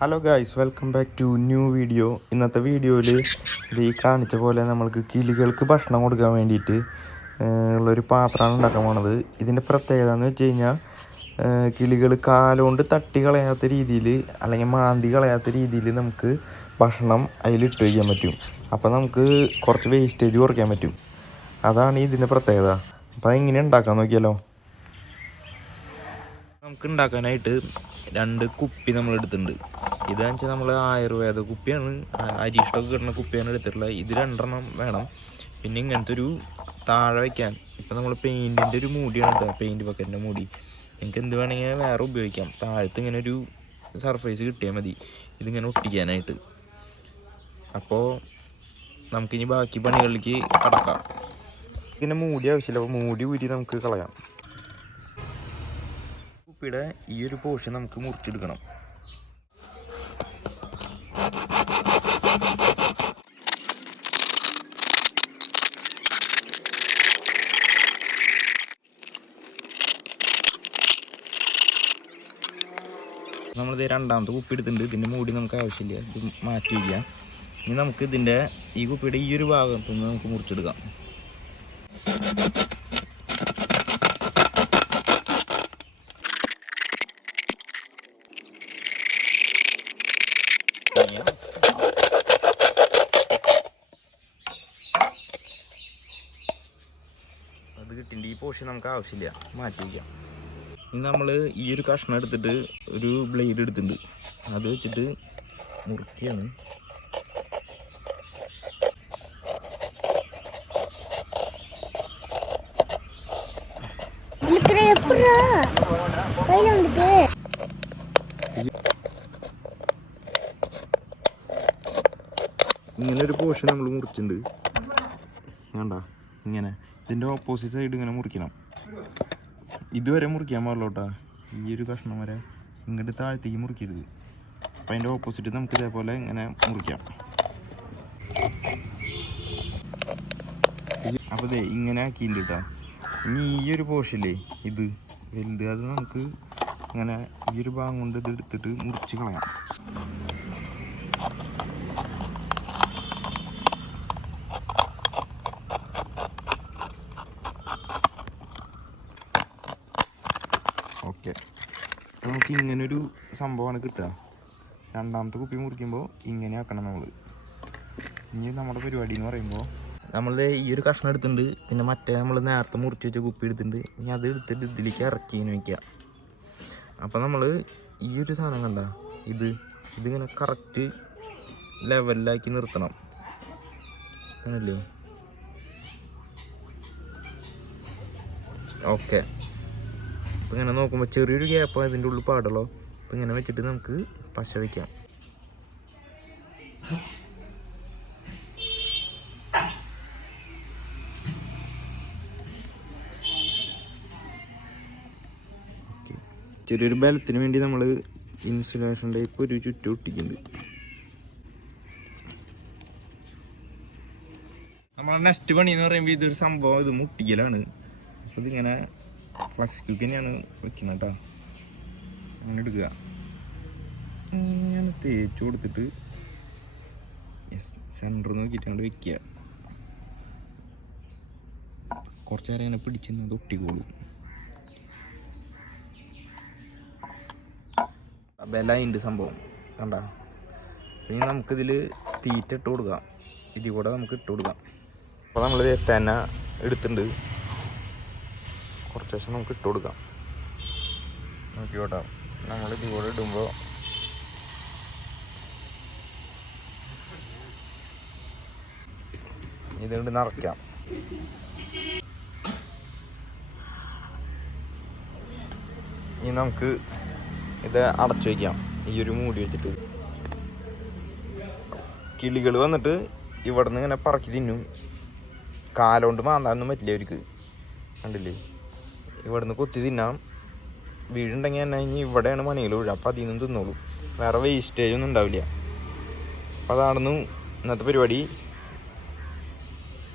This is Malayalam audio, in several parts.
Hello guys, welcome back to new video. ഇന്നത്തെ വീഡിയോയിൽ ഇത് ഈ കാണിച്ച പോലെ നമ്മൾക്ക് കിളികൾക്ക് ഭക്ഷണം കൊടുക്കാൻ വേണ്ടിയിട്ട് ഉള്ളൊരു പാത്രമാണ് ഉണ്ടാക്കാൻ പോണത്. ഇതിൻ്റെ പ്രത്യേകത എന്ന് വെച്ച് കഴിഞ്ഞാൽ കിളികൾ കാലുകൊണ്ട് തട്ടി കളയാത്ത രീതിയിൽ അല്ലെങ്കിൽ മാന്തി കളയാത്ത രീതിയിൽ നമുക്ക് ഭക്ഷണം അതിലിട്ട് വയ്ക്കാൻ പറ്റും. അപ്പോൾ നമുക്ക് കുറച്ച് വേസ്റ്റേജ് കുറയ്ക്കാൻ പറ്റും. അതാണ് ഇതിൻ്റെ പ്രത്യേകത. അപ്പോൾ അതെങ്ങനെ ഉണ്ടാക്കാൻ നോക്കിയാലോ. നമുക്ക് ഉണ്ടാക്കാനായിട്ട് 2 കുപ്പി നമ്മൾ എടുത്തിട്ടുണ്ട്. ഇതാണെന്ന് വെച്ചാൽ നമ്മൾ ആയുർവേദ കുപ്പിയാണ്, അരിഷ്ടമൊക്കെ കിട്ടുന്ന കുപ്പിയാണ് എടുത്തിട്ടുള്ളത്. ഇത് 2 വേണം. പിന്നെ ഇങ്ങനത്തെ ഒരു താഴെ വയ്ക്കാൻ, ഇപ്പം നമ്മൾ പെയിൻറ്റിൻ്റെ ഒരു മൂടിയാണ് കേട്ടോ, പെയിൻറ്റ് ബക്കറ്റിൻ്റെ മൂടി. എനിക്ക് എന്ത് വേണമെങ്കിൽ വേറെ ഉപയോഗിക്കാം. താഴത്ത് ഇങ്ങനെ ഒരു സർഫേസ് കിട്ടിയാൽ മതി ഇതിങ്ങനെ ഒട്ടിക്കാനായിട്ട്. അപ്പോൾ നമുക്കിനി ബാക്കി പണികളിലേക്ക് കടക്കാം. ഇങ്ങനെ മൂടി ആവശ്യമില്ല, അപ്പോൾ മൂടി ഊരി നമുക്ക് കളയാം. കുപ്പിയുടെ ഈ ഒരു പോർഷൻ നമുക്ക് മുറിച്ചെടുക്കണം. നമ്മളിത് 2ാമത്തെ കുപ്പി എടുത്തിട്ടുണ്ട്. ഇതിൻ്റെ മൂടി നമുക്ക് ആവശ്യമില്ല, ഇത് മാറ്റി വയ്ക്കാം. ഇനി നമുക്ക് ഇതിൻ്റെ ഈ കുപ്പിയുടെ ഈ ഒരു ഭാഗത്തു നിന്ന് നമുക്ക് മുറിച്ചെടുക്കാം. അത് കിട്ടിൻ്റെ ഈ പോർഷൻ നമുക്ക് ആവശ്യമില്ല, മാറ്റി വയ്ക്കാം. ഇനി നമ്മൾ ഈ ഒരു കഷ്ണം എടുത്തിട്ട് ഒരു ബ്ലേഡ് എടുത്തിട്ടുണ്ട്, അത് വെച്ചിട്ട് മുറിക്കുകയാണ്. ഇങ്ങനെ ഒരു പോർഷൻ നമ്മൾ മുറിച്ചിട്ടുണ്ട്. വേണ്ട, ഇങ്ങനെ ഇതിൻ്റെ ഓപ്പോസിറ്റ് സൈഡ് ഇങ്ങനെ മുറിക്കണം. ഇതുവരെ മുറിക്കാൻ പാടില്ല കേട്ടോ, ഈ ഒരു കഷ്ണം വരെ ഇങ്ങോട്ട് താഴത്തേക്ക് മുറിക്കരുത്. അപ്പം അതിൻ്റെ ഓപ്പോസിറ്റ് നമുക്ക് ഇതേപോലെ ഇങ്ങനെ മുറിക്കാം. അപ്പോൾ ഇതേ ഇങ്ങനെ ആക്കിയിട്ടുണ്ട് കേട്ടോ. ഇനി ഈ ഒരു പോർഷനില്ലേ, ഇത് വലുത്, അത് നമുക്ക് ഇങ്ങനെ ഈ ഒരു ഭാഗം കൊണ്ട് ഇത് എടുത്തിട്ട് മുറിച്ച് കളയാം. ഓക്കെ, അപ്പോൾ നമുക്ക് ഇങ്ങനൊരു സംഭവമാണ് കിട്ടുക. 2ാമത്തെ കുപ്പി മുറിക്കുമ്പോൾ ഇങ്ങനെ ആക്കണം നമ്മൾ. ഇനി നമ്മുടെ പരിപാടി എന്ന് പറയുമ്പോൾ നമ്മൾ ഈ ഒരു കഷ്ണം എടുത്തിട്ടുണ്ട്. പിന്നെ മറ്റേ നമ്മൾ നേരത്തെ മുറിച്ച് വെച്ച കുപ്പി എടുത്തിട്ടുണ്ട്. ഇനി അത് എടുത്തിട്ട് ഇതിലേക്ക് ഇറക്കിന്ന് വയ്ക്കുക. അപ്പോൾ നമ്മൾ ഈ ഒരു സാധനം കണ്ട, ഇതിങ്ങനെ കറക്റ്റ് ലെവലിലാക്കി നിർത്തണം, അങ്ങനല്ലേ? ഓക്കെ, അപ്പോൾ ഇങ്ങനെ നോക്കുമ്പോൾ ചെറിയൊരു ഗ്യാപ്പ് അതിൻ്റെ ഉള്ളിൽ പാടുള്ളൂ. അപ്പോൾ ഇങ്ങനെ വെച്ചിട്ട് നമുക്ക് പശ വയ്ക്കാം. ചെറിയൊരു ബലത്തിന് വേണ്ടി നമ്മൾ ഇൻസുലേഷൻ ടൈപ്പ് ഒരു ചുറ്റും ഒട്ടിക്കുന്നുണ്ട്. നമ്മളെ നെക്സ്റ്റ് പണി എന്ന് പറയുമ്പോൾ ഇതൊരു സംഭവം, ഇത് മുട്ടിക്കലാണ്. അപ്പോൾ ഇതിങ്ങനെ ഫ്ലക്സ് ക്യൂക്ക് തന്നെയാണ് വെക്കുന്നത് കേട്ടോ. അങ്ങനെ എടുക്കുക, ഇങ്ങനെ തേച്ച് കൊടുത്തിട്ട് സെൻറ്റർ നോക്കിയിട്ടാണ് വെക്കുക. കുറച്ച് നേരം ഇങ്ങനെ പിടിച്ചത് ഒട്ടിക്കോളും. ബലമുണ്ട് സംഭവം കണ്ട. ഇനി നമുക്കിതിൽ തീറ്റ ഇട്ട് കൊടുക്കാം, ഇതിൽ കൂടെ നമുക്ക് ഇട്ട് കൊടുക്കാം. അപ്പോൾ നമ്മൾ തേന എടുത്തിട്ടുണ്ട്, കുറച്ച് ദിവസം നമുക്ക് ഇട്ട് കൊടുക്കാം. നോക്കിക്കോട്ടെ, നമ്മൾ ഇതിൽ കൂടെ ഇടുമ്പോൾ ഇതുകൊണ്ട് നിറയ്ക്കാം. ഇനി നമുക്ക് ഇത് അടച്ചു വയ്ക്കാം, ഈ ഒരു മൂടി വെച്ചിട്ട്. കിളികൾ വന്നിട്ട് ഇവിടെ നിന്ന് ഇങ്ങനെ പറക്കി തിന്നും. കാലുകൊണ്ട് മാന്താനൊന്നും പറ്റില്ല അവർക്ക്, കണ്ടില്ലേ? ഇവിടെ നിന്ന് കൊത്തി തിന്നാം. വീടുണ്ടെങ്കിൽ തന്നെ ഇനി ഇവിടെയാണ് മണികൾ വീഴുക, അപ്പോൾ അതിൽ നിന്നും തിന്നോളൂ. വേറെ വേസ്റ്റേജ് ഒന്നും ഉണ്ടാവില്ല. അപ്പോൾ അതാണെന്ന് ഇന്നത്തെ പരിപാടി.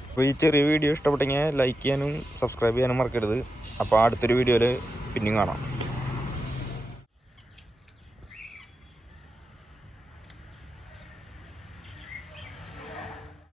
അപ്പോൾ ഈ ചെറിയ വീഡിയോ ഇഷ്ടപ്പെട്ടെങ്കിൽ ലൈക്ക് ചെയ്യാനും സബ്സ്ക്രൈബ് ചെയ്യാനും മറക്കരുത്. അപ്പോൾ അടുത്തൊരു വീഡിയോയിൽ പിന്നെയും കാണാം.